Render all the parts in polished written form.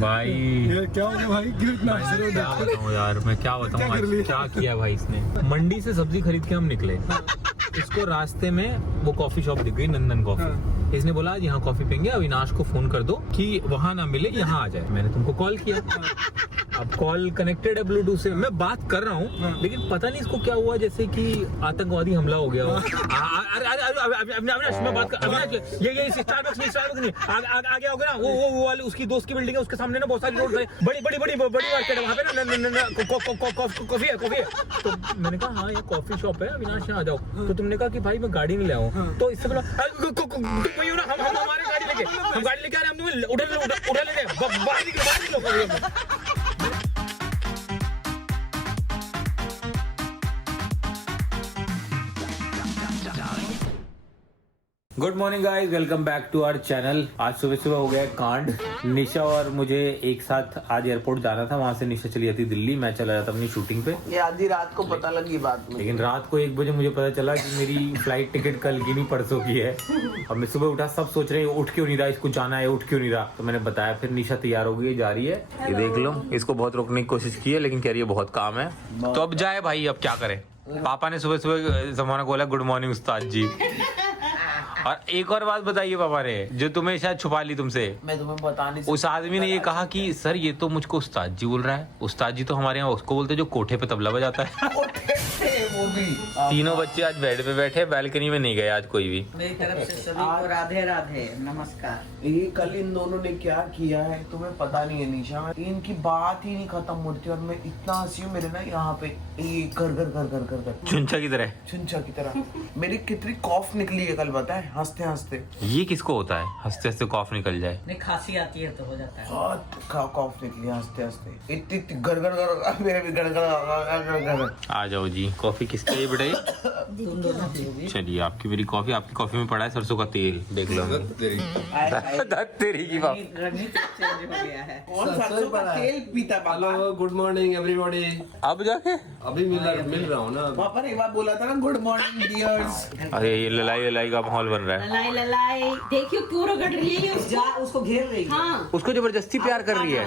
भाई ये क्या हो गया भाई? क्यों इतना हंस रहे हो? क्या बताऊं यार, मैं क्या बताऊं क्या कर आज लिया? क्या किया भाई इसने। मंडी से सब्जी खरीद के हम निकले, इसको रास्ते में वो कॉफी शॉप दिख गई, नंदन कॉफी। इसने बोला आज यहाँ कॉफी पियेंगे, अविनाश को फोन कर दो कि वहाँ ना मिले, यहाँ आ जाए। मैंने तुमको कॉल किया, अब कॉल कनेक्टेड है ब्लूटूथ से, मैं बात कर रहा हूँ लेकिन पता नहीं इसको क्या हुआ, जैसे कि आतंकवादी हमला हो गया हो। अरे अरे अविनाश, मैं बात कर, अविनाश ये स्टारबक्स नहीं आगे आओगे ना, वो वाले उसकी दोस्त की बिल्डिंग है, उसके सामने ना बहुत सारी रोड है, बड़ी मार्केट है, वहाँ पे ना कॉफी है। तो मैंने कहा हाँ ये कॉफी शॉप है, अविनाश यहाँ आ जाओ। तो तुमने कहा कि भाई मैं गाड़ी में ले आऊँ, तो इससे बोला हम हमारी गाड़ी लेके आ रहे हैं, हम तुम्हें उठा लेंगे, बाहर निकलो। Good morning guys, welcome back to our channel. आज सुबह हो गया कांड। निशा और मुझे एक साथ आज एयरपोर्ट जाना था, वहाँ से निशा चली जाती दिल्ली, मैं चला जाता अपनी शूटिंग पे। ये आधी रात को पता लगी बात में। लेकिन रात को 1 बजे मुझे पता चला कि मेरी फ्लाइट टिकट कल की नहीं परसों की है। और मैं सुबह उठा, सब सोच रहे हैं उठ क्यों नहीं रहा, इसको जाना है, उठ क्यों नहीं रहा। तो मैंने बताया, फिर निशा तैयार हो गई, जा रही है। ये देख लो, इसको बहुत रोकने की कोशिश की है लेकिन कह रही है बहुत काम है। तो अब जाए भाई, अब क्या करे। पापा ने सुबह जमाना बोला गुड मॉर्निंग उस्ताद जी। और एक और बात बताइए पापा ने, जो तुम्हें शायद छुपा ली तुमसे। मैं तुम्हें बता नहीं सकता। उस आदमी ने ये कहा कि सर ये तो मुझको उस्ताद जी बोल रहा है। उस्ताद जी तो हमारे यहाँ उसको बोलते जो कोठे पे तबला बजाता है। वो भी तीनों बच्चे आज बेड पे बैठे, बैल्कनी में नहीं गए आज कोई भी। मेरी तरफ से सभी को राधे राधे नमस्कार। ये कल इन दोनों ने क्या किया है तुम्हें पता नहीं है निशा। इनकी बात ही नहीं खत्म होती और मैं इतना हंसी हूँ। मेरे ना यहाँ पे ये कर चुंचा की तरह, चुंचा की तरह मेरी कितनी कॉफ निकली है कल, बताए हंसते हंसते। ये किसको होता है हंसते हंसते कॉफ निकल जाए? नहीं खांसी आती है तो हो जाता है। बहुत कॉफ निकली हंसते हंसते, इतनी गड़गड़ मेरे भी गड़गड़। आ जाओ जी, कॉफी किसके लिए बेटा? तुम दोनों पियोगी? चलिए आपकी मेरी कॉफी, आपकी कॉफी में पड़ा है सरसों का तेल, देख लो। दत्त तेरी की बात। रणनीति चेंज हो गया है। कौन सरसों का तेल पीता पापा? Hello, good morning everybody. अब जाके अभी मिल रहा हूँ ना। पापा ने एक बार बोला था ना गुड मॉर्निंग डियर्स। अरे ये ललाई का माहौल बन रहा है। ललाई ललाई देखियो क्यों रगड़ रही है उसको घेर रही है। हाँ उसको जबरदस्ती प्यार कर रही है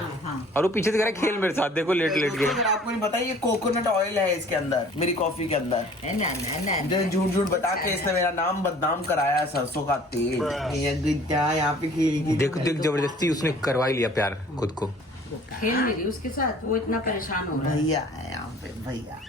और वो पीछे से कह रहा है खेल मेरे साथ, देखो लेट के। अगर आपको नहीं पता ये कोकोनट ऑयल है इसके अंदर, मेरी कॉफी के अंदर। ना झूठ बता के इसने मेरा नाम बदनाम कराया है, सरसों का तेल। यहाँ पे खेल देख जबरदस्ती उसने करवा ही लिया प्यार खुद को। खेल नहीं रही उसके साथ, वो इतना परेशान हो रहा है। भैया है यहाँ पे भैया।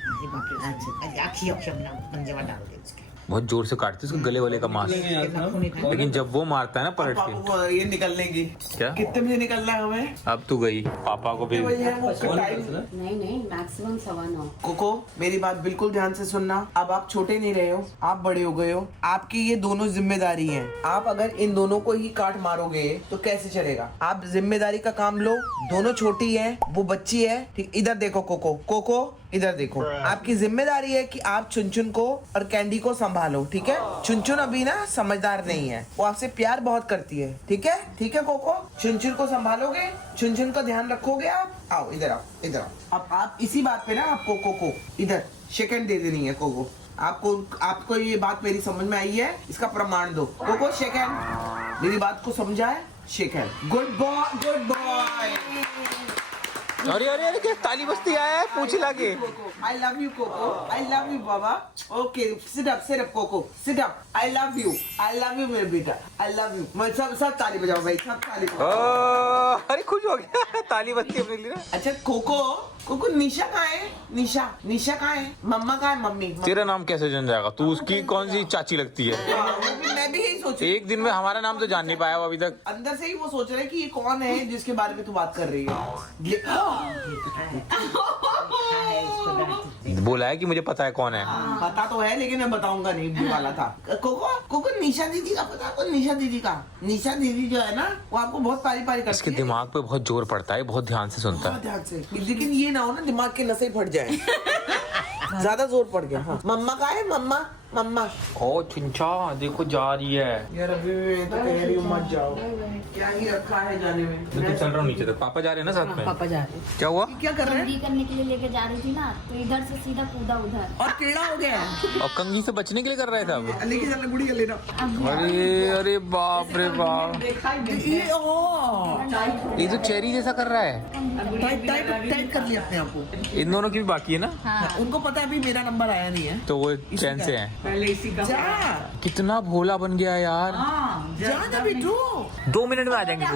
डाल दे उसके। बहुत जोर से काटते उसके गले वाले का मांस, लेकिन जब वो मारता है ना पलट पापा के। को ये निकलने की क्या कितने बजे निकलना है हमें? अब तू गई, पापा को भी नहीं मैक्सिमम 9:15। कोको मेरी बात बिल्कुल ध्यान से सुनना। अब आप छोटे नहीं रहे हो, आप बड़े हो गए हो। आपकी ये दोनों जिम्मेदारी है। आप अगर इन दोनों को ही काट मारोगे तो कैसे चलेगा? आप जिम्मेदारी का काम लो। दोनों छोटी है, वो बच्ची है, ठीक। इधर देखो कोको इधर देखो। आपकी जिम्मेदारी है कि आप चुनचुन को और कैंडी को संभालो, ठीक है? चुनचुन अभी ना समझदार नहीं है, वो आपसे प्यार बहुत करती है, ठीक है कोको? चुनचुन को संभालोगे, चुनचुन का ध्यान रखोगे आप? आओ इधर आओ। अब आप इसी बात पे ना आप कोको को इधर सेकंड दे देनी है। कोको आपको ये बात मेरी समझ में आई है, इसका प्रमाण दो। कोको सेकंड, मेरी बात को समझा है? सेकंड। Good boy. अरे क्या ताली बजती आया है, पूछ लागे। I love you Coco, I love you बाबा। Okay, sit up Coco, sit up। I love you मेरे बेटा, I love you। मैं सब ताली बजाओ भाई, सब ताली बजाओ। अरे खुश हो गया, ताली बजती है अपने लिए। अच्छा कोको निशा कहाँ है? निशा कहाँ है? मम्मा कहाँ है? मम्मी। तेरा नाम कैसे जान जाएगा? तू उसकी कौन सी चाची लगती है? मैं भी यही सोच। एक दिन में हमारा नाम तो जान नहीं पाया वो अभी तक। अंदर से ही वो सोच रहे कि ये कौन है जिसके बारे में तू बात कर रही है। बोला है कि मुझे पता है कौन है। पता तो है लेकिन मैं बताऊंगा नहीं, ये वाला था। कोको निशा दीदी का पता है? निशा दीदी जो है ना, वो आपको बहुत पारी करती है। इसके दिमाग पे बहुत जोर पड़ता है, बहुत ध्यान से सुनता है। ध्यान से, लेकिन ये ना हो ना दिमाग के नसें फट जाए। ज्यादा जोर पड़ गया। हाँ। मम्मा का है? मम्मा। ओ चिंचा देखो जा रही है। यार अभी मैं तो कह रही हूँ मत जाओ, क्या ही रखा है जाने में। मैं तो चल रहा हूँ नीचे तक। पापा जा रहे हैं ना साथ में? पापा जा रहे हैं। क्या हुआ? क्या कर रहे हैं? कंघी करने के लिए लेके जा रही थी ना, तो इधर से सीधा कूदा उधर और कीड़ा हो गया है। और कंघी से बचने के लिए कर रहे थे अब? लेके चलना गुड़ी कर लेना। अरे अरे बाप रे बाप, ये ओ ये तो चेरी जैसा कर रहा है। टाइट टाइट टाइट कर लिया अपने आप को। इन दोनों की भी बाकी है ना? हाँ। उनको पता है अभी मेरा नंबर आया नहीं है। तो वो चैन से है। पहले इसी का जा कितना भोला बन गया यार। हाँ, जा ना बिट्टू। 2 मिनट में आ जाएंगे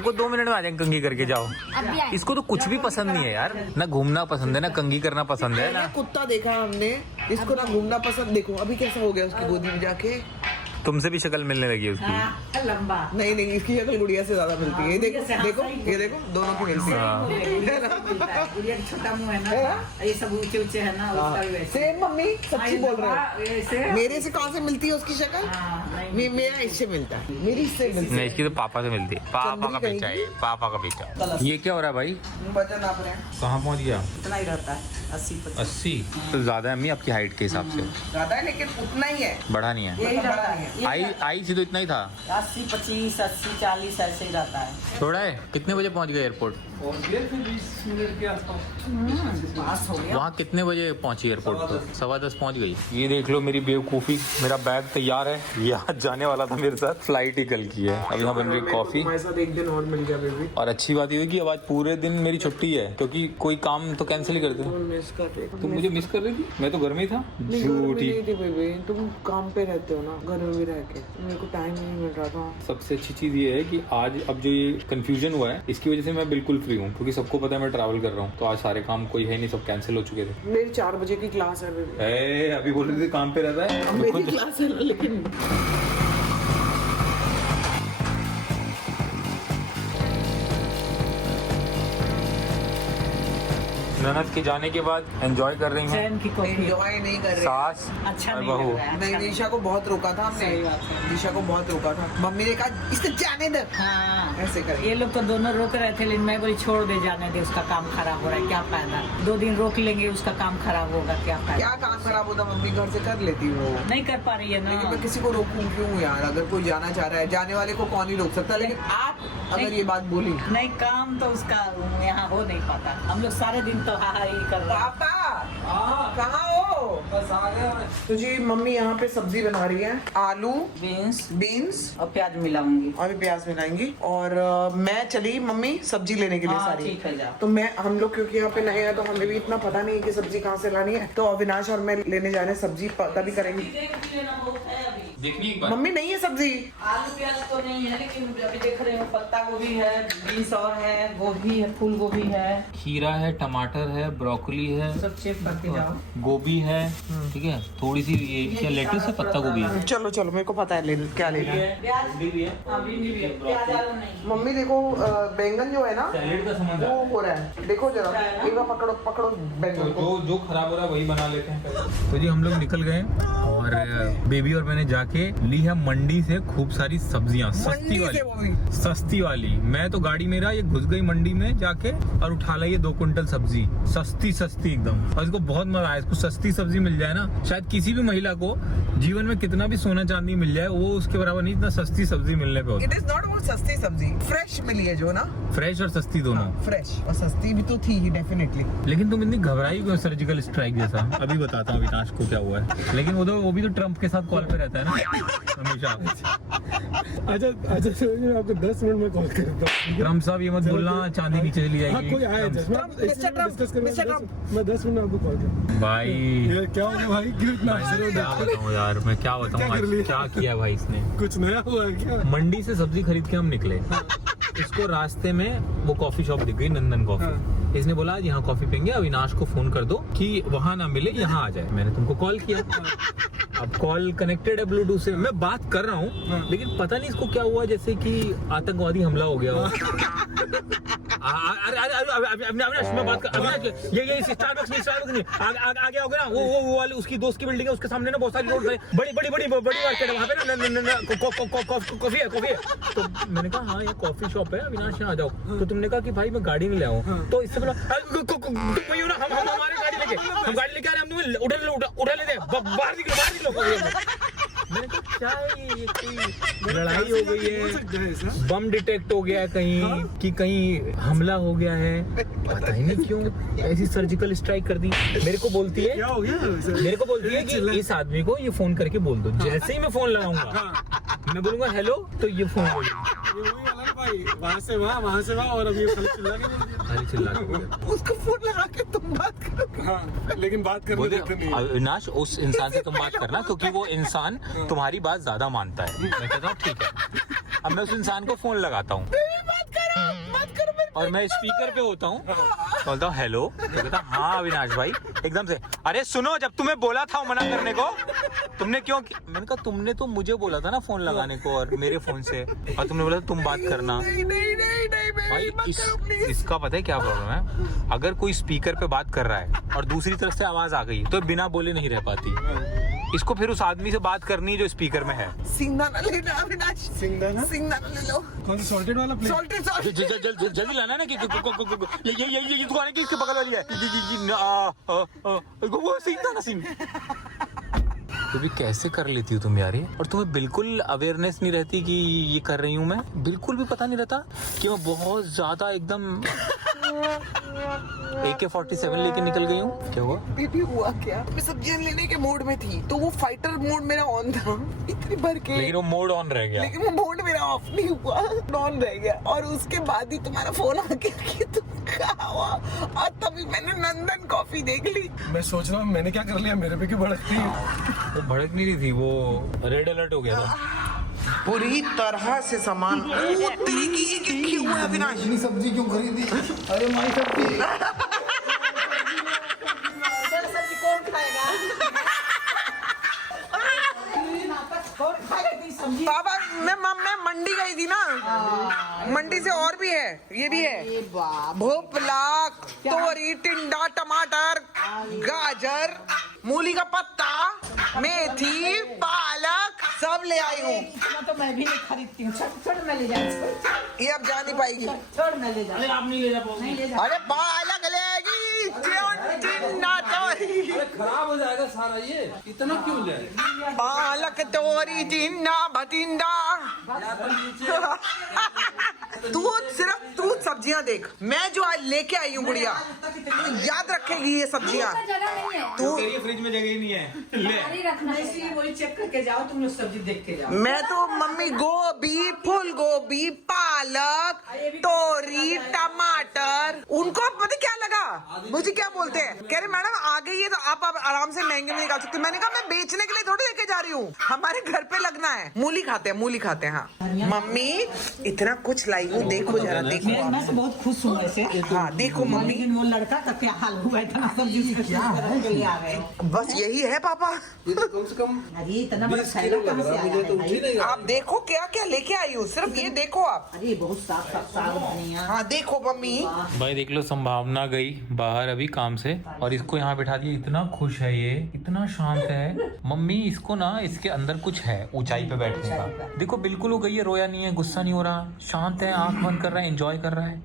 को 2 मिनट में आ जाएंगे कंघी करके। जाओ। अब भी आए। इसको तो कुछ भी पसंद नहीं है यार, ना घूमना पसंद है ना कंघी करना पसंद है ना। कुत्ता देखा हमने, इसको ना घूमना पसंद। देखो अभी कैसा हो गया उसकी गोदी में जाके। तुमसे भी शक्ल मिलने लगी है उसकी। हाँ, लंबा नहीं नहीं, इसकी शक्ल गुड़िया से ज्यादा मिलती है। ये देखो देखो ये देखो, दोनों की मिलती है। गुड़िया का छोटा मुंह है ना, ये सब ऊंचे ऊंचे है ना, उसका भी वैसे। सेम मम्मी सच्ची बोल रहे हैं। ऐसे मेरे से कहाँ से मिलती है उसकी शक्ल? मेरा इससे मिलता है, मेरी इससे मिलती नहीं, इसकी तो पापा से मिलती है। पापा का पीछा है, पापा का पीछा। ये क्या हो रहा है भाई? है। वजन नाप रहे हैं। कहाँ पहुँच गया? इतना ही रहता है 80-85। 80 तो ज्यादा है अम्मी आपकी हाइट के हिसाब से। ज्यादा है लेकिन उतना ही है। बढ़ा नहीं है। यही रहता है, आई सी तो इतना ही था। 80-25, 80-40 ऐसे ही रहता है। थोड़ा है। कितने बजे पहुंच गए एयरपोर्ट? पास हो गया। वहाँ कितने बजे पहुंची एयरपोर्ट पर? 10:15 पहुंच गई। ये देख लो मेरी बेवकूफ़ी, मेरा बैग तैयार है, ये आज जाने वाला था मेरे साथ, फ्लाइट ही कल की है। अब यहाँ बन रही कॉफी। हमारे साथ एक दिन और मिल गया बेबी। और अच्छी बात ये हुई कि अब आज पूरे दिन मेरी छुट्टी है, क्योंकि कोई काम तो कैंसिल ही करते हैं। मिस कर रही तुम मुझे मिस कर रही थी? मैं तो घर में ही था। झूठी। थी बेबी, तुम काम पे रहते हो ना, घर में भी रह के, मेरे को टाइम नहीं मिल रहा था। सबसे अच्छी चीज़ ये है कि आज अब जो ये कंफ्यूजन हुआ है, इसकी वजह से मैं बिल्कुल फ्री हूँ, क्योंकि सबको पता है मैं ट्रैवल कर रहा हूँ। तो आज सारे काम कोई है नहीं, सब कैंसिल हो चुके थे। मेरी 4 बजे की क्लास है बेबी। अभी बोल रहे थे काम पे रहता है। मेरी खुद क्लास है ना, लेकिन ननद के जाने के बाद एंजॉय कर रही हूँ। चैन की कॉफी एंजॉय नहीं कर रहे। सास अच्छा और नहीं बहू। लग रहा है। नहीं, निशा को बहुत रोका था हमने। सही बात है। निशा को बहुत रोका था। मम्मी ने कहा इसको जाने दे, हाँ, ऐसे करें। ये लोग तो दोनों रोक रहे थे, लेकिन मैं बोली छोड़ दे, जाने दे, उसका काम खराब हो रहा है, क्या फायदा। 2 दिन रोक लेंगे, उसका काम खराब होगा, क्या फायदा। क्या काम खराब होता? मम्मी घर से कर लेती वो। नहीं कर पा रही है लेकिन ना। मैं किसी को रोकूं क्यों यार? अगर कोई जाना चाह रहा है, जाने वाले को कौन ही रोक सकता? लेकिन आप अगर ये बात बोली। नहीं, काम तो उसका यहाँ हो नहीं पाता। हम लोग सारे दिन तो हा ही कर रहे हैं। पापा कहाँ हो? बस आ गया मैं। तो जी मम्मी यहाँ पे सब्जी बना रही है, आलू बीन्स और प्याज मिलाऊंगी। और भी प्याज मिलाएंगी। और मैं चली मम्मी सब्जी लेने के लिए हाँ, सारी। ठीक है, जाओ। तो मैं हम लोग क्योंकि यहाँ पे नए हैं, तो हमें भी इतना पता नहीं है कि सब्जी कहाँ से लानी है। तो अविनाश और मैं लेने जा रहे हैं सब्जी, पता भी करेंगे। देखनी एक बार। मम्मी नहीं है सब्जी। आलू प्याज तो नहीं है, लेकिन अभी देख रहे हो पत्ता गोभी है, बीन्स और है, गोभी है, फूल गोभी है, खीरा है, टमाटर है, ब्रोकली है, सब चेक करके जाओ। गोभी है, ठीक है, थोड़ी सी ये क्या लेटस है, पत्ता गोभी है। चलो चलो, मेरे को पता है क्या लेना है। प्याज भी है, हाँ, भिंडी भी है, प्याज आलू नहीं। मम्मी देखो बैंगन जो है ना, सैलेड का सामान वो हो रहा है। देखो जरा, एक बार पकड़ो पकड़ो बैंगन को। जो खराब हो रहा है वही बना लेते हैं। तो जी हम लोग निकल गए और बेबी और मैंने जाके ली है मंडी से खूब सारी सब्जियां, सस्ती वाली। मैं तो गाड़ी मेरा ये घुस गई मंडी में जाके और उठा लाई 2 कुंटल सब्जी, सस्ती एकदम। और इसको बहुत मजा आया। इसको सस्ती सब्जी मिल जाए ना, शायद किसी भी महिला को जीवन में कितना भी सोना चांदी मिल जाए, वो उसके बराबर नहीं, इतना सस्ती सब्जी मिलने पे होता। इट इज नॉट वो सस्ती सब्जी, फ्रेश मिली है जो ना, फ्रेश और सस्ती दोनों। फ्रेश और सस्ती भी तो थी ही डेफिनेटली। लेकिन तुम इतनी घबराई क्यों सर्जिकल स्ट्राइक जैसा? अभी बताता हूँ अविनाश को क्या हुआ है। लेकिन वो भी तो ट्रम्प के साथ कॉल पे रहता है ना हमेशा। अच्छा मैं आपको 10 मिनट में कॉल करता हूँ। ट्रम्प साहब ये मत बोलना चांदी नीचे चली हाँ, जाएगी। कोई आया मिस्टर ट्रम्प। मैं 10 मिनट में आपको कॉल करता हूँ। भाई ये क्या हो गया भाई, क्यों इतना हंस रहे क्या हो? बताऊँ यार, मैं क्या बताऊँ क्या कर आज लिया? क्या किया भाई इसने। कुछ नया हुआ है क्या? मंडी से सब्जी खरीद के हम निकले, इसको रास्ते में वो कॉफी शॉप दिख गई, नंदन कॉफी। इसने बोला आज यहाँ कॉफी पियेंगे, अविनाश को फोन कर दो कि वहाँ ना मिले, यहाँ आ जाए। मैंने तुमको कॉल किया, अब कॉल कनेक्टेड है ब्लूटूथ से, मैं बात कर रहा हूँ, लेकिन पता नहीं इसको क्या हुआ, जैसे कि आतंकवादी हमला हो गया हो। अविनाश मैं बात कर, अविनाश ये स्टारबक्स नहीं आगे आओगे ना, वो वाले उसकी दोस्त की बिल्डिंग है, उसके सामने ना बहुत सारी रोड है, बड़ी मार्केट है, वहाँ पे ना कॉफी है। तो मैंने कहा हाँ ये कॉफी शॉप है, अविनाश यहाँ आ जाओ। तो तुमने कहा कि भाई मैं गाड़ी में ले आऊँ, तो इससे बोला तुम वही हो ना, हम हमारी गाड़ी लेके हम गाड़ी लेके आ रहे हैं, हम तुम्हें उठा लेते हैं, बाहर निकलो। मैंने कहा क्या है ये कोई लड़ाई हो गई है, बम डिटेक्ट हो गया है कहीं कि कहीं हमला हो गया है, पता ही नहीं क्यों ऐसी सर्जिकल स्ट्राइक कर दी। मेरे को बोलती है मेरे को बोलती है कि इस आदमी को ये फोन करके बोल दो। जैसे ही मैं फोन लगाऊंगा मैं बोलूंगा हेलो तो ये फोन बोलेगी, वहाँ से वहाँ और अभी खाली चिल्ला के उसको फोन लगा के तुम बात करो। हाँ, लेकिन बात करने देते नहीं। अविनाश उस इंसान से तुम बात करना क्योंकि वो इंसान तुम्हारी बात ज्यादा मानता है। मैं कहता हूँ ठीक है, अब मैं उस इंसान को फोन लगाता हूँ और मैं स्पीकर पे होता हूँ, बोलता हूँ हेलो, तो कहता हाँ अविनाश भाई, एकदम से अरे सुनो जब तुम्हें बोला था मना करने को तुमने क्यों मैंने कहा तुमने तो मुझे बोला था ना फोन लगाने को और मेरे फोन से, और तुमने बोला तुम बात करना। भाई इसका पता है क्या प्रॉब्लम है, अगर कोई स्पीकर पे बात कर रहा है और दूसरी तरफ से आवाज आ गई तो बिना बोले नहीं रह पाती। इसको फिर उस आदमी से बात करनी है जो स्पीकर में है। सिंगदाना लेना अविनाश, सिंगदाना ले लो। कौन सा सॉल्टेड वाला प्लेट? सॉल्टेड जल्दी लाना ना कि ये दुकान है कि इसके बगल वाली है, वो सिंगदाना सिंह। तो भी कैसे कर लेती हो तुम यार ये, और तुम्हें बिल्कुल अवेयरनेस नहीं रहती कि ये कर रही हूँ मैं, बिल्कुल भी पता नहीं रहता कि मैं बहुत ज्यादा एकदम AK-47 लेके निकल गई हूँ। क्या हुआ? बेबी हुआ क्या, मैं सब्जियां लेने के मोड में थी तो वो फाइटर मोड मेरा ऑन था इतनी भर के, लेकिन वो मोड ऑन रह गया, लेकिन वो मोड मेरा ऑफ नहीं हुआ, ऑन रह गया। और उसके बाद ही तुम्हारा फोन आ गया कि तुम कहाँ हुआ, और तभी मैंने नंदन कॉफी देख ली। मैं सोच रहा हूँ मैंने क्या कर लिया, मेरे पे क्यों भड़कती है? वो भड़क नहीं रही थी, वो रेड अलर्ट हो गया था पूरी तरह से सामान। क्यों है अविनाश? इतनी सब्जी क्यों खरीदी? अरे माई सब्जी सब्जी कौन खाएगा? कौन खाएगा इतनी सब्जी? बाबा मैं मंडी गई थी ना, मंडी से और भी है, ये भी है, भोपला, तोरी, टिंडा, टमाटर, गाजर, मूली का पत्ता, मेथी, पालक सब ले आई हूँ। इतना तो मैं भी नहीं खरीदती हूँ, छोड़ मैं ले जाऊँ। ये अब जा नहीं पाएगी। छोड़ मैं ले जाऊँ। आप नहीं ले जा पाओगे। नहीं ले जा। अरे पालक लेगी, टिंडा, तोरी, खराब हो जाएगा सारा, ये इतना क्यों ले? पालक, तोरी, टिंडा, भटिंडा। तू सब्जियां देख, मैं जो आज लेके आई हूँ गुड़िया, तू याद रखेगी ये सब्जियां। जगह नहीं है, तू फ्रिज में जगह ही नहीं है, बाहर रखना है। इसलिए वही चेक करके जाओ, तुम लोग सब्जी देख के जाओ। मैं तो मम्मी गोभी, फूल गोभी, पालक, तोरी, टमाटर, उनको पता क्या लगा, मुझे क्या बोलते हैं, कह रहे मैडम आ गई है तो आप आराम से महंगे में निकाल सकते। मैंने कहा मैं बेचने के लिए थोड़ी लेके जा रही हूँ, हमारे घर पे लगना है। मूली खाते हैं हाँ। मम्मी इतना कुछ लाई हूँ, देखो जरा, देखो मैं तो बहुत खुश हूँ ऐसे। हाँ देखो मम्मी, लेकिन वो लड़का का क्या हाल हुआ, इतना सब्जी क्या है के लिए आ गए। बस यही है पापा। कम से कम अरे इतना बड़ा थैला कहाँ से आया है भाई? आप देखो क्या क्या लेके आई हूँ, सिर्फ ये देखो आप। अरे बहुत साफ साग धनिया। हाँ देखो मम्मी, भाई देख लो, संभावना गई बाहर अभी काम से और इसको यहाँ बैठा दिया। इतना खुश है ये, इतना शांत है। मम्मी इसको ना, इसके अंदर कुछ है ऊंचाई पे बैठने का। देखो बिल्कुल हो गई है, रोया नहीं है, गुस्सा नहीं हो रहा, शांत है, आंख बंद कर रहा है, एंजॉय कर रहा है।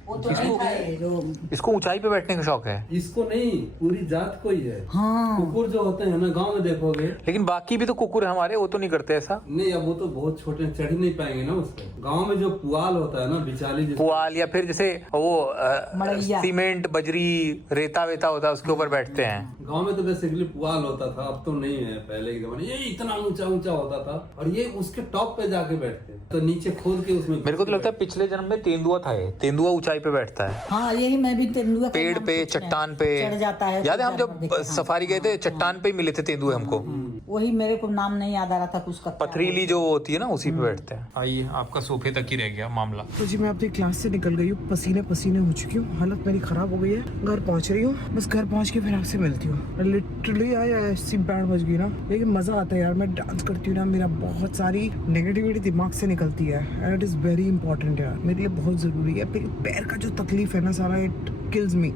इसको ऊंचाई पे बैठने का शौक है। इसको नहीं, पूरी जात को ही है। हाँ। कुकुर जो होते हैं ना गांव में देखोगे, लेकिन बाकी भी तो कुकुर हमारे, वो तो नहीं करते ऐसा। नहीं अब वो तो बहुत छोटे, चढ़ ही नहीं पाएंगे ना उस पे। गांव में जो पुआल होता है ना, बिचाली जिसको पुआल या फिर जैसे वो मड़ैया। सीमेंट, बजरी, रेता वेता होता है, उसके ऊपर बैठते हैं। गांव में तो बेसिकली पुआल होता था, अब तो नहीं है। पहले के जमाने ये इतना ऊंचा ऊंचा होता था और ये उसके टॉप पे जाके बैठते, तो नीचे खोद के उसमें। मेरे को तो लगता है पिछले जन्म में तेंदुआ था ये। तेंदुआ ऊंचाई पे बैठता है, हाँ यही मैं भी तेंदुआ पेड़ पे, चट्टान पे चढ़ जाता है। याद है हम जब सफारी गए थे, चट्टान पे ही मिले थे तेंदुए हमको। वही मेरे को नाम नहीं याद आ रहा था कुछ का। पथरीली जो होती है ना, उसी पे बैठते हैं। आइए, आपका सोफे तक ही रह गया मामला। तो जी मैं अपनी क्लास से निकल गई हूँ, पसीने पसीने हो चुकी हूँ, हालत मेरी खराब हो गई है। घर पहुँच रही हूँ, बस घर पहुँच के फिर आपसे मिलती हूँ। लिटरली ऐसी बैंड बज गई ना, लेकिन मजा आता है यार। मैं डांस करती हूँ ना, मेरा बहुत सारी नेगेटिविटी दिमाग से निकलती है and it is very important यार, मेरे लिए बहुत जरूरी है। पैर का जो तकलीफ है ना सारा, इट किल्स मी।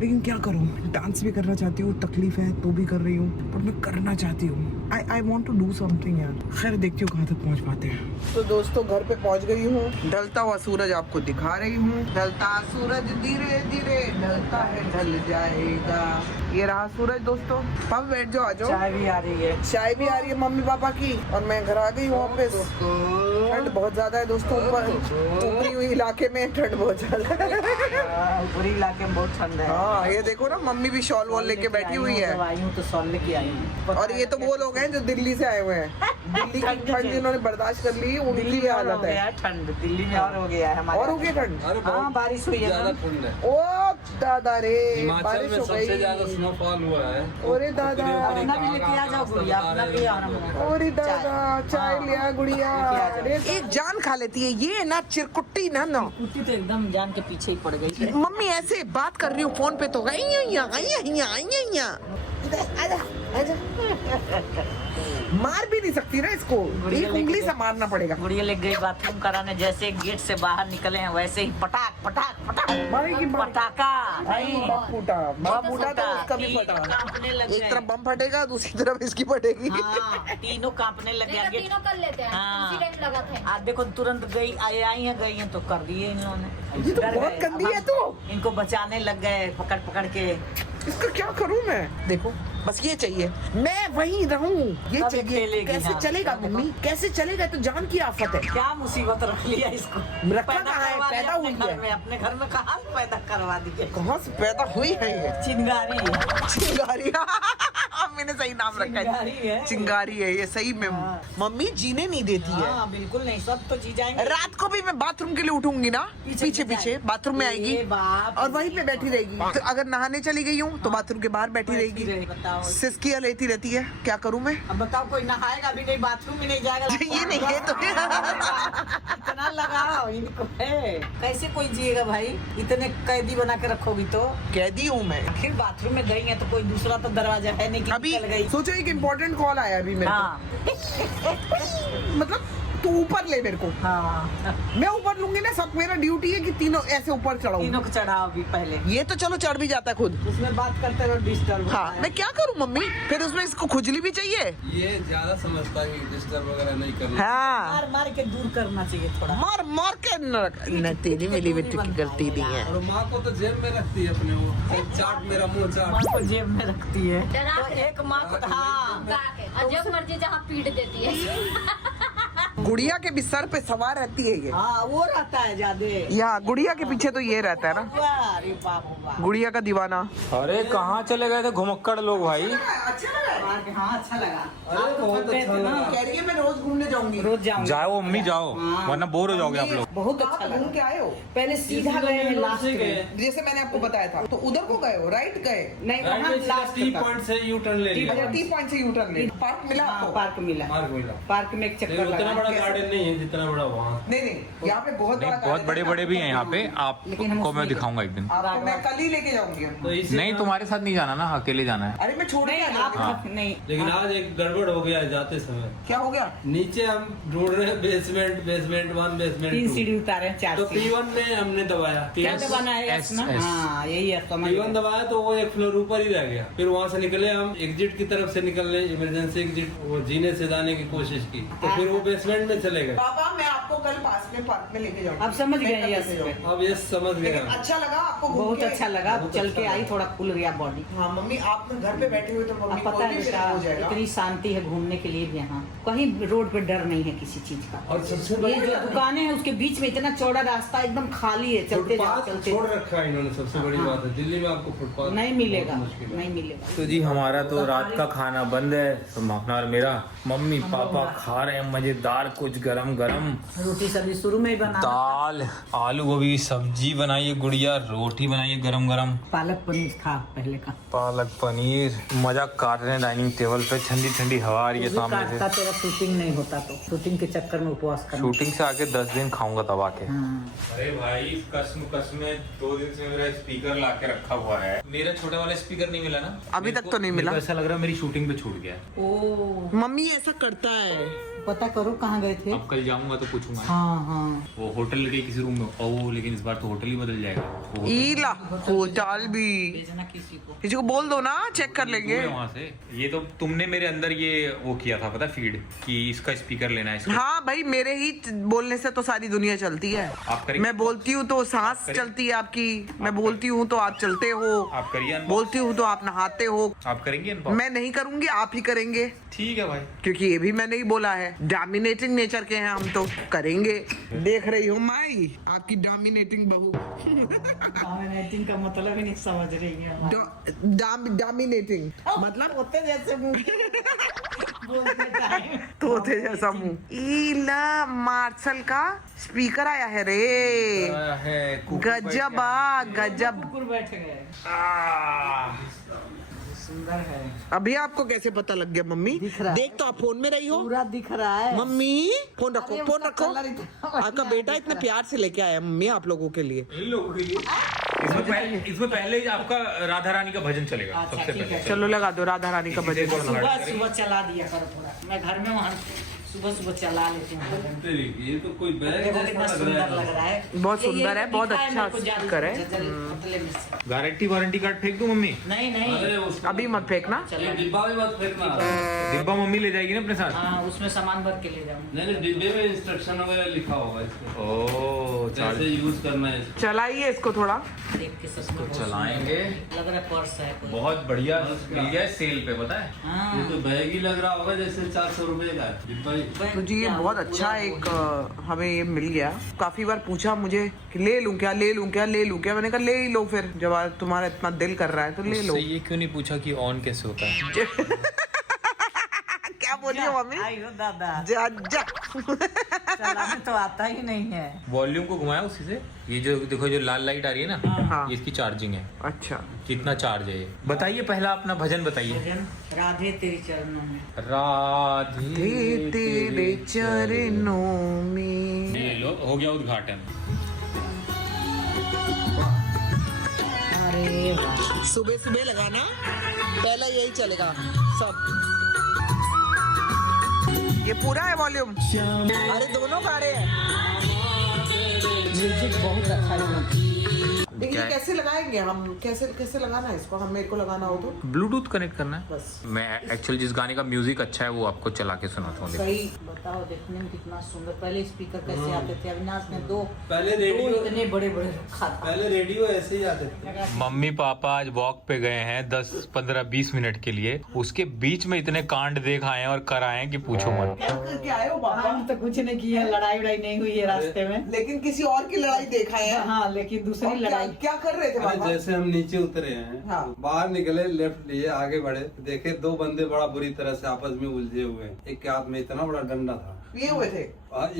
लेकिन क्या करूँ, डांस भी करना चाहती हूँ, तकलीफ है तो भी कर रही हूँ, पर मैं करना चाहती हूँ। I want to do something यार। खैर देखती हूँ कहाँ तक पहुँच पाते हैं। तो दोस्तों घर पे पहुँच गई हूँ। ढलता हुआ सूरज आपको दिखा रही हूँ। ढलता सूरज धीरे धीरे ढलता है, ढल जाएगा। ये रहा सूरज दोस्तों। पापा बैठ जाओ, आ जाओ। चाय भी आ रही है। चाय भी आ रही है मम्मी पापा की। और मैं घर आ गई हूँ वापस। ठंड बहुत ज्यादा है दोस्तों, ऊपरी हुई इलाके में ठंड बहुत ज्यादा है। ऊपरी इलाके में बहुत ठंड है। हाँ ये देखो ना, मम्मी भी शॉल वॉल लेके बैठी हुई है। आई हूँ तो शॉल लेके आई हूँ। और ये तो वो लोग हैं जो दिल्ली से आए हुए हैं। दिल्ली की ठंड जिन्होंने बर्दाश्त कर ली, उनकी ये हालत है। ठंड दिल्ली में और हो गया है हमारे। और हो गया ठंड। अरे हाँ बारिश हुई है ज्यादा ठंड है। ओ दादा रे, हिमाचल बारिश में हो सबसे ज्यादा गई। स्नोफॉल हुआ है। अरे दादा, अपना भी लेके आ जाओ गुड़िया, अपना भी आना। अरे दादा, चाय लिया गुड़िया। एक जान खा लेती है ये ना, चिरकुट्टी ना ना। कुत्ती तो एकदम जान के पीछे ही पड़ गई है। मम्मी ऐसे बात कर रही हूँ फोन पे तो मार भी नहीं सकती ना इसको, एक उंगली से मारना पड़ेगा। गुड़िया ले गई बाथरूम कराने, जैसे गेट से बाहर निकले हैं वैसे ही पटाक पटाक पटाक मारेगी पटाखा। बम फूटा तो उसका भी फटा। कांपने लग एक गए। तरफ बम फटेगा, दूसरी तरफ इसकी फटेगी। हाँ, तीनों कांपने लग गया। तीनों कर लेते हैं, हाँ। उसी टाइम लगा था। आज देखो तुरंत गई आई हैं तो कर दिए इन लोगों ने। ये तो डर बहुत गए। गंदी अब है तो। इनको बचाने लग गए पकड़ पकड़ के। इसका क्या करूं मैं? देखो बस ये चाहिए, मैं वहीं रहूं, ये अब चाहिए। खेलेगी, कैसे हाँ। चलेगा मम्मी, कैसे चलेगा? तो जान की आफत है। क्या मुसीबत रख लिया इसको। रखा कहाँ है? करवा दिया पैदा अपने हुई घर है। में, अपने घर में कहाँ से पैदा करवा दिए। कहाँ से पैदा हुई है ये? चिंगारी है। चिंगारी। मैंने सही नाम रखा चिंगारी है, है। चिंगारी है ये सही में। हाँ। मम्मी जीने नहीं देती है। हाँ बिल्कुल नहीं, सब तो जी जाएंगे। रात को भी मैं बाथरूम के लिए उठूंगी ना, पीछे पीछे बाथरूम में आएगी ए बाप और वहीं पे बैठी रहेगी। तो अगर नहाने चली गई हूँ तो बाथरूम के बाहर बैठी बैठी रहेगी, बताओ। सिसकियाँ लेती रहती है। क्या करूँ मैं? अब बताओ, कोई नहाएगा भी नहीं, बाथरूम में नहीं जाएगा। ये नहीं है तो इतना लगाओ इनको है। कैसे कोई जिएगा भाई, इतने कैदी बना के रखोगी तो। कैदी हूँ मैं। फिर बाथरूम में गई है तो कोई दूसरा तो दरवाजा है नहीं कि अभी निकल गई। सोचो एक इम्पोर्टेंट कॉल आया अभी मेरे हाँ को। मतलब तू ऊपर ले मेरे को, हाँ, मैं ऊपर लूंगी ना। सब मेरा ड्यूटी है कि तीनों ऐसे ऊपर चढ़ाऊं। तीनों को चढ़ाओ भी पहले। ये तो चलो चढ़ भी जाता है खुद। उसमें बात करते रहो, डिस्टर्ब। हाँ मैं क्या करूँ मम्मी? फिर उसमें इसको खुजली भी चाहिए। ये ज्यादा समझता है कि डिस्टर्ब वगैरह नहीं करना। हाँ मार मार के दूर करना चाहिए थोड़ा। मार मार के न तेरी मिली बेटी की गलती नहीं है। और माँ को तो जेब में रखती है अपने, वो चाट मेरा मुंह माँ चाट। को जेब में रखती है डरा तो के। एक माँ को। हाँ और जब मर्जी जहाँ पीट देती है। गुड़िया के भी सर पे सवार रहती है ये। हाँ, वो रहता है ज्यादा। यहाँ गुड़िया के पीछे तो ये रहता है ना, अरे बाप रे बाप। गुड़िया का दीवाना। अरे कहाँ चले गए थे घुमक्कड़ लोग भाई? अच्छा लगा। हाँ अच्छा लगा। अरे बहुत अच्छा लगा। कह रही है मैं रोज घूमने जाऊंगी। रोज जाऊंगी। जाओ अम्मी जाओ, वरना बोर हो जाओगे आप लोग। बहुत अच्छा आप लगा। घूम के आए हो? पहले सीधा गए हैं लास्ट में। जैसे मैंने आपको बताया था, तो उधर को गए हो? राइट गए? नहीं वहाँ लास्ट टी पॉइंट से यू टर्न ले लिया। अच्छा टी पॉइंट से यू टर्न ले। पार्क मिला आपको? पार्क मिला। मार्ग मिला। पार्क में एक चक्कर उतना लगा। बड़ा गार्डन नहीं है जितना बड़ा वहाँ। नहीं नहीं, यहाँ पे बहुत नहीं बड़ा बहुत garden बड़े है। बड़े भी हैं यहाँ पे, लेकिन हम आपको मैं उसमें- दिखाऊंगा एक दिन। आपको मैं कल ही लेके जाऊंगी। तो इसी नहीं तुम्हारे साथ नहीं जाना ना, अकेले जाना है। अरे मैं छोड़ के नहीं आ आप जाऊंगी। नहीं। लेकिन आज एक गड़बड़ हो गया है जाते समय। क्या हो गया? नीचे हम ढूंढ रहे हैं बेसमेंट 1 बेसमेंट 3 2। सीढ़ी उतारे हैं, 4 तो सीढ़ी। P1 में हमने दबाया। क्या S- दबाना है S- ना? S। हाँ यही है, समझ P1 गए। दबाया तो वो एक फ्लोर ऊपर ही रह गया। फिर वहाँ से निकले हम, एग्जिट की तरफ से निकलने, इमरजेंसी एग्जिट, वो जीने से जाने की कोशिश की, तो फिर वो बेसमेंट में चले गए। पापा मैं आपको कल पास में पार्क में लेके जाऊंगी। अब समझ मैं गए कल यस लेके जाऊंगी। अब ये समझ गए लेकिन हम। अच्छा लगा आपको घूम बहुत के? अच्छा लगा। बहुत चल अच्छा के आई, लगा। थोड़ा खुल गया बॉडी। हाँ मम्मी, आप तो घर पे बैठे हुए तो अब मम्मी पता कोई है भी बेटा, हो जाएगा। इतनी शांति है घूमने के लिए भी यहाँ। कहीं रोड पे डर नहीं है किसी चीज का। और सबसे ये बड़ी जो दुकानें हैं उसके बीच में इतना चौड़ा रास्ता, एकदम खाली है, चलते जाओ फुटपाथ चलते छोड़ रखा है इन्होंने। सबसे बड़ी हाँ। बात है, दिल्ली में आपको फुटपाथ नहीं मिलेगा, बहुत मुश्किल है। नहीं मिलेगा। तो जी हमारा तो रात का खाना बंद है, सुमाना और मेरा। मम्मी पापा खा रहे हैं मजेदार कुछ गरम गरम। रोटी सब्जी शुरू में ही बना। दाल आलू गोभी की सब्जी बनाई है गुड़िया, रोटी बनाई है गरम गरम, पालक पनीर था पहले का। पालक पनीर। मजा काट रहे हैं डाइनिंग टेबल पे, ठंडी ठंडी हवा आ रही है सामने काटता से। तेरा शूटिंग नहीं होता तो शूटिंग के चक्कर में उपवास करना। शूटिंग से आके 10 दिन खाऊंगा तब आके। हाँ। अरे भाई कसम में 2 दिन से मेरा स्पीकर ला के रखा हुआ है। मेरा छोटा वाला स्पीकर नहीं मिला ना अभी तक तो नहीं मिला। ऐसा लग रहा है मेरी शूटिंग पे छूट गया है। ओ मम्मी ऐसा करता है। पता करो कहाँ गए थे। अब कल जाऊंगा तो कुछ पूछूंगा हाँ हाँ वो होटल के किसी रूम में और वो, लेकिन इस बार तो होटल ही बदल जाएगा वो होटल ईला होटल भी भेजना किसी को बोल दो ना, चेक कर लेंगे। वहाँ से। ये तो तुमने मेरे अंदर ये वो किया था पता, फीड कि इसका स्पीकर लेना है इसका। हाँ भाई, मेरे ही बोलने से तो सारी दुनिया चलती है। आप करेंगे? मैं बोलती हूँ तो सांस चलती है आपकी, मैं बोलती हूँ तो आप चलते हो, आप करिए unbox। बोलती हूँ तो आप नहाते हो। आप करेंगे unbox? मैं नहीं करूंगी, आप ही करेंगे, ठीक है भाई। क्योंकि ये भी मैंने ही बोला है, डोमिनेटिंग नेचर के हैं हम, तो करेंगे। देख रही हो माई, आपकी डोमिनेटिंग बहू। डोमिनेटिंग का मतलब ही नहीं समझ रही है डोमिनेटिंग मतलब होते जैसे मुंह बोलते टाइम तोते जैसा मुंह। ईला मार्शल का स्पीकर आया है रे, गजब गजब। कुकुर बैठ गए, सुंदर है। अभी आपको कैसे पता लग गया मम्मी? दिख रहा है। देख तो आप फोन में रही हो। पूरा दिख रहा है मम्मी फोन रखो, अरे फोन उसका रखो। कलर इतना आपका बेटा इतने प्यार से लेके आया मम्मी आप लोगों के लिए। इन लोगों के लिए इसमें पहले ही आपका राधा रानी का भजन चलेगा अच्छा, सबसे ठीक पहले। है। चलो लगा दो राधा रानी का भजन। सुबह सुबह चला दिया करो थोड़ा, मैं घर में वहाँ सुबह सुबह चला लेती हूँ भजन। ये तो कोई बैग देखो कितना सुंदर लग रहा है, बहुत सुंदर है, बहुत दिखा अच्छा मेरे को जादू स्पीकर है। पतले में से। गारंटी वारंटी कार्ड फेंक दूं मम्मी? नहीं नहीं अरे उसका अभी मत फेंकना। ये डिब्बा भी मत फेंकना। डिब्बा मम्मी ले जाएगी ना अपने साथ? हाँ उसमें सामान भर के ले जाऊँ। नहीं डिब्बे में इंस्ट्रक्शन वगैरह लिखा होगा इसको, ओह कैसे यूज करना है इसको। चलाइए इसको थोड़ा। देख के सच में बहुत चलाएंगे। सुंदर लग रहा है, पर्स है कोई। बहुत बढ़िया मिल गया है सेल पे, पता है? हाँ ये तो बैग ही लग रहा होगा जैसे 400 रुपए का है डिब्बा ही। तो जी ये बहुत अच्छा एक हमें ये मिल गया। काफी बार पूछा मुझे कि ले लूं क्या, ले लूं क्या, ले लूं क्या। मैंने कहा ले ही लो फिर, जब आज तुम्हारा इतना दिल कर रहा है तो ले लो। ये क्यों नहीं पूछा कि ऑन कैसे होता है? क्या बोलिए मम्मी? आई हो दादा, जा जा। चलाने तो आता ही नहीं है। वॉल्यूम को घुमाया उसी से। ये जो देखो जो लाल लाइट आ रही है ना, हाँ। ये इसकी चार्जिंग है। अच्छा कितना चार्ज है ये बताइए? पहला अपना भजन बताइए। भजन राधे तेरी चरणों में। राधे तेरे चरणों में। ये लो हो गया उद्घाटन। अरे वाह, सुबह सुबह लगाना, पहला यही चलेगा सब। ये पूरा है वॉल्यूम? अरे दोनों गाड़े हैं। म्यूजिक बहुत अच्छा लगा। लेकिन ये कैसे लगाएंगे हम? कैसे लगाना है इसको? हम मेरे को लगाना हो तो ब्लूटूथ कनेक्ट करना है। बस। मैं एक्चुअल जिस गाने का म्यूजिक अच्छा है वो आपको चला के सुनाता हूँ। सही। बताओ देखने में कितना सुंदर। पहले स्पीकर कैसे आते थे? अविनाश ने दो पहले इतने बड़े बड़े रखा था। पहले रेडियो ऐसे ही आते थे। मम्मी पापा आज वॉक पे गए हैं 10 15 20 मिनट के लिए। उसके बीच में इतने कांड देख आए हैं और कर आए हैं कि पूछो मत। क्या करके आए हो बाबा? हम तो कुछ नहीं किया, लड़ाई वड़ाई नहीं हुई है रास्ते में। लेकिन किसी और की लड़ाई देखा है। हाँ लेकिन दूसरी और लड़ाई। क्या कर रहे थे अरे बाबा? जैसे हम नीचे उतरे हैं, हाँ। बाहर निकले, लेफ्ट लिए, आगे बढ़े, देखे 2 बंदे बड़ा बुरी तरह से आपस में उलझे हुए हैं। एक के हाथ में इतना बड़ा डंडा था। पिए हुए थे?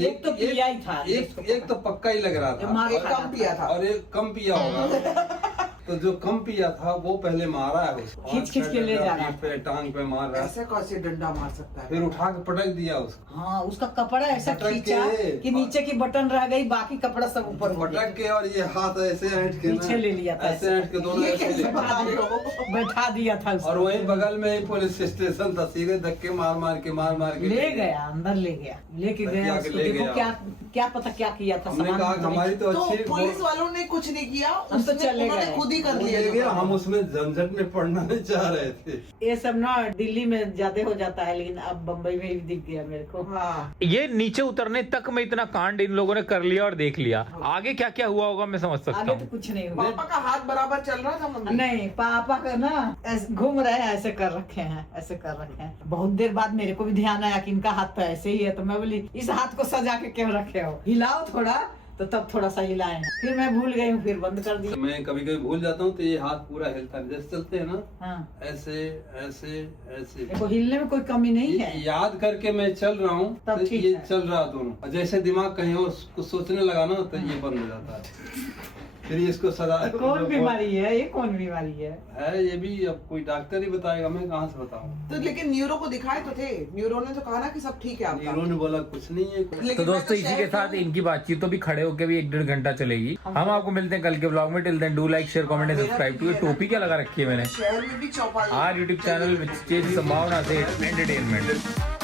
एक तो पिया ही था, एक तो पक्का ही लग रहा था, एक कम पिया था और एक कम पिया होगा। तो जो कम पिया था वो पहले मारा है उसको, खींच के ले जा रहा है। पीठ पे टांग पे मार रहा है, ऐसे कैसे डंडा मार सकता है? फिर उठा के पटक दिया उसको। हाँ उसका कपड़ा ऐसा पटक खींचा के। कि नीचे की बटन रह गई, बाकी कपड़ा सब ऊपर हो गया। पटक के और ये हाथ ऐसे ऐंठ के पीछे ले लिया था, ऐसे ऐंठ के दोनों ये ऐसे कैसे ले- बता रहे हो? बैठा दिया था उसको। और वहीं बगल में ही पुलिस स्टेशन था, सीधे धक्के मार मार के ले गया, अंदर ले गया, लेके गया जाके उसको। ले देखो गया। क्या पता क्या किया था। हमने सामान कहा कि हमारी तो तो अच्छी पुलिस वालों ने कुछ नहीं किया, हम तो चले उन्होंने गए। खुद ही कर वो लिया ले जो गया, करना हम था। उसमें झंझट में पड़ना नहीं चाह रहे थे। ये सब ना दिल्ली में ज्यादा हो जाता है, लेकिन अब बम्बई में भी दिख गया मेरे को। हाँ। ये नीचे उतरने तक में इतना कांड इन लोगों ने कर लिया और देख लिया। आगे क्या क्या हुआ होगा मैं समझ सकता आगे तो हूँ। कुछ नहीं हुआ। पापा का हाथ बराबर चल रहा था मम्मी? नहीं पापा का ना ऐसे घूम रहे हैं, ऐसे कर रखे हैं, ऐसे कर रखे हैं। बहुत देर बाद मेरे को भी ध्यान आया कि इनका हाथ तो ऐसे ही है, तो मैं बोली इस हाथ को सजा के क्यों रखे हो, हिलाओ थोड़ा। तो तब थोड़ा सा हिलाए, फिर मैं भूल गई हूँ, फिर बंद कर दी। मैं कभी कभी भूल जाता हूँ तो ये हाथ पूरा हिलता है, जैसे चलते हैं ना, हाँ ऐसे ऐसे ऐसे। देखो हिलने में कोई कमी नहीं है। याद करके मैं चल रहा हूँ तब तो ठीक ये है। चल रहा दोनों, और जैसे दिमाग कहीं और कुछ सोचने लगा ना तो ये बंद हो जाता है। फिर इसको सदा कौन बीमारी है ये? कौन बीमारी है? ये भी अब कोई डॉक्टर ही बताएगा, मैं कहाँ से बताऊँ। तो लेकिन न्यूरो को दिखाए तो थे, न्यूरो ने तो कहा ना कि सब ठीक है आपका। हीरो ने बोला कुछ नहीं है। लेकिन तो मैं दोस्तों इसी के शहर साथ में हूँ। इनकी बातचीत तो भी खड़े होकर भी 1-1.5 घंटा चलेगी। हम आपको मिलते हैं कल के ब्लॉग में। Till then do like share comment and subscribe to. ये टोपी क्या लगा रखी है मैंने? शहर में भी Chaupal are YouTube channel which change संभावना से एंटरटेनमेंट।